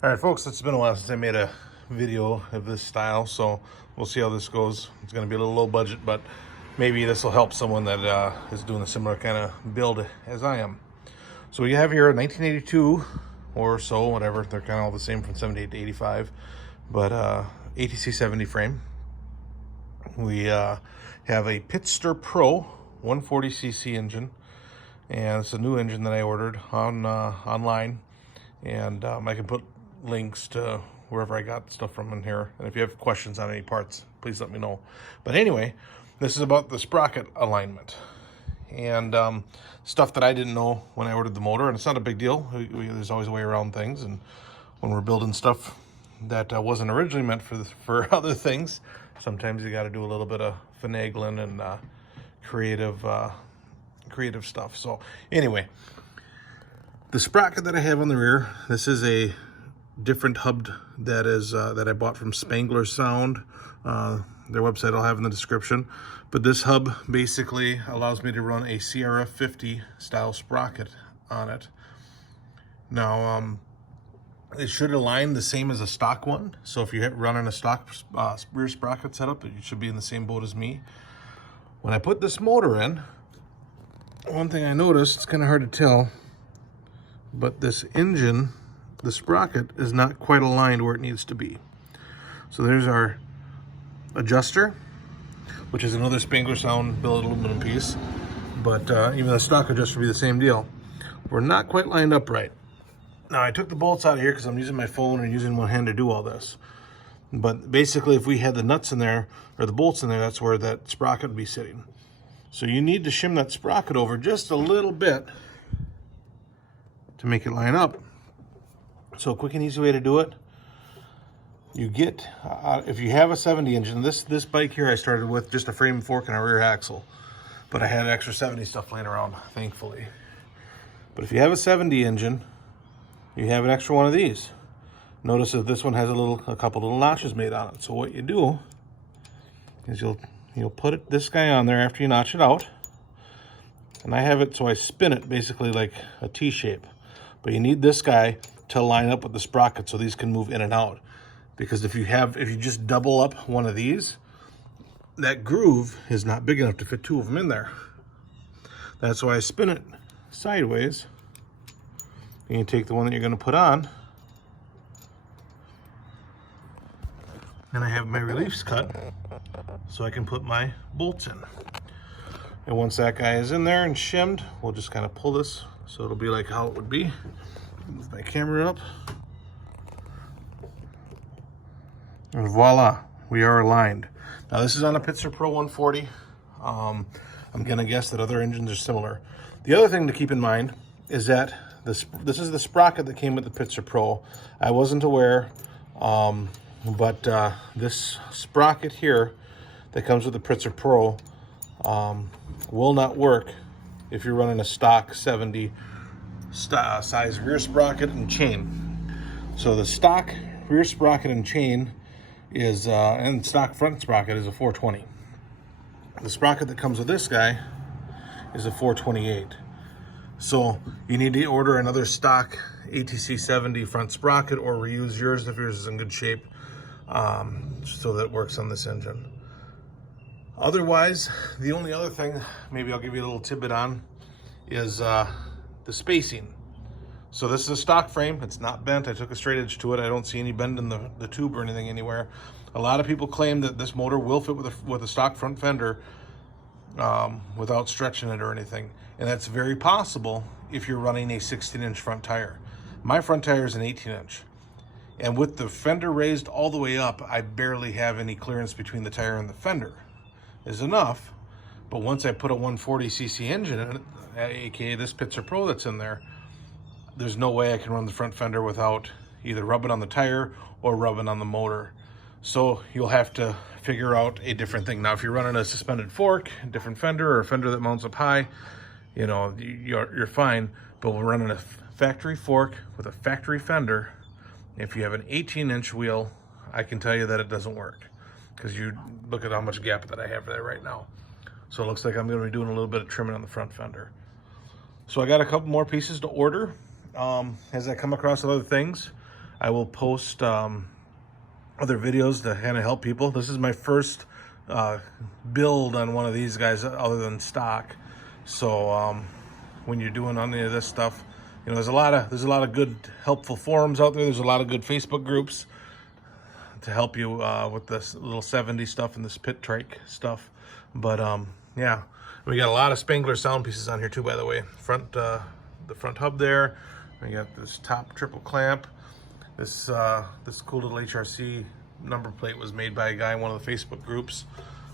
All right, folks, it's been a while since I made a video of this style, so we'll see how this goes. It's going to be a little low budget, but maybe this will help someone that is doing a similar kind of build as I am. So we have here a 1982 or so, whatever. They're kind of all the same from 78 to 85, but Atc70 frame. We have a Pitster Pro 140cc engine, and it's a new engine that I ordered on online, and I can put links to wherever I got stuff from in here. And if you have questions on any parts, please let me know. But anyway, this is about the sprocket alignment and stuff that I didn't know when I ordered the motor. And it's not a big deal. There's always a way around things. And when we're building stuff that wasn't originally meant for other things, sometimes you got to do a little bit of finagling and creative stuff. So anyway, the sprocket that I have on the rear, this is a different hub that I bought from Spangler Sound. Their website I'll have in the description. But this hub basically allows me to run a CRF50 style sprocket on it. Now, it should align the same as a stock one. So if you're running a stock rear sprocket setup, you should be in the same boat as me. When I put this motor in, one thing I noticed, it's kind of hard to tell, but this engine, the sprocket, is not quite aligned where it needs to be. So there's our adjuster, which is another Spangler Sound billet aluminum piece, but even the stock adjuster would be the same deal. We're not quite lined up right. Now I took the bolts out of here because I'm using my phone and using one hand to do all this. But basically, if we had the nuts in there, or the bolts in there, that's where that sprocket would be sitting. So you need to shim that sprocket over just a little bit to make it line up. So a quick and easy way to do it, you get, if you have a 70 engine, this bike here I started with just a frame and fork and a rear axle. But I had extra 70 stuff laying around, thankfully. But if you have a 70 engine, you have an extra one of these. Notice that this one has a couple little notches made on it. So what you do is you'll put this guy on there after you notch it out. And I have it so I spin it basically like a T shape. But you need this guy to line up with the sprocket so these can move in and out. Because if you just double up one of these, that groove is not big enough to fit two of them in there. That's why I spin it sideways. And you take the one that you're going to put on, and I have my reliefs cut so I can put my bolts in. And once that guy is in there and shimmed, we'll just kind of pull this so it'll be like how it would be. Move my camera up. And voila, we are aligned. Now this is on a Pitster Pro 140. I'm gonna guess that other engines are similar. The other thing to keep in mind is that this is the sprocket that came with the Pitster Pro. I wasn't aware, but this sprocket here that comes with the Pitster Pro will not work if you're running a stock 70 size rear sprocket and chain. So the stock rear sprocket and chain is, and stock front sprocket is a 420. The sprocket that comes with this guy is a 428. So you need to order another stock Atc70 front sprocket or reuse yours if yours is in good shape, so that it works on this engine. Otherwise, the only other thing maybe I'll give you a little tidbit on is the spacing. So this is a stock frame. It's not bent. I took a straight edge to it. I don't see any bend in the tube or anything anywhere. A lot of people claim that this motor will fit with a stock front fender without stretching it or anything. And that's very possible if you're running a 16-inch front tire. My front tire is an 18-inch. And with the fender raised all the way up, I barely have any clearance between the tire and the fender. Is enough. But once I put a 140cc engine in it, aka this Pitster Pro that's in there, there's no way I can run the front fender without either rubbing on the tire or rubbing on the motor. So you'll have to figure out a different thing. Now, if you're running a suspended fork, a different fender, or a fender that mounts up high, you know, you're fine. But we're running a factory fork with a factory fender. If you have an 18-inch wheel, I can tell you that it doesn't work, because you look at how much gap that I have there right now. So it looks like I'm going to be doing a little bit of trimming on the front fender. So I got a couple more pieces to order. As I come across other things, I will post other videos to kind of help people. This is my first build on one of these guys other than stock. So when you're doing any of this stuff, you know, there's a lot of good helpful forums out there. There's a lot of good Facebook groups to help you with this little 70 stuff and this pit trike stuff. But yeah, we got a lot of Spangler sound pieces on here too, by the way. The front hub there. We got this top triple clamp. This cool little HRC number plate was made by a guy in one of the Facebook groups.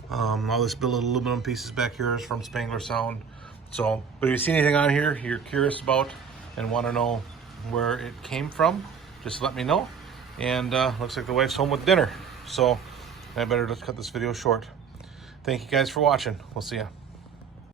All this billet aluminum pieces back here is from Spangler Sound. So, but if you see anything on here you're curious about and want to know where it came from, just let me know. And looks like the wife's home with dinner, so I better just cut this video short. Thank you guys for watching. We'll see ya.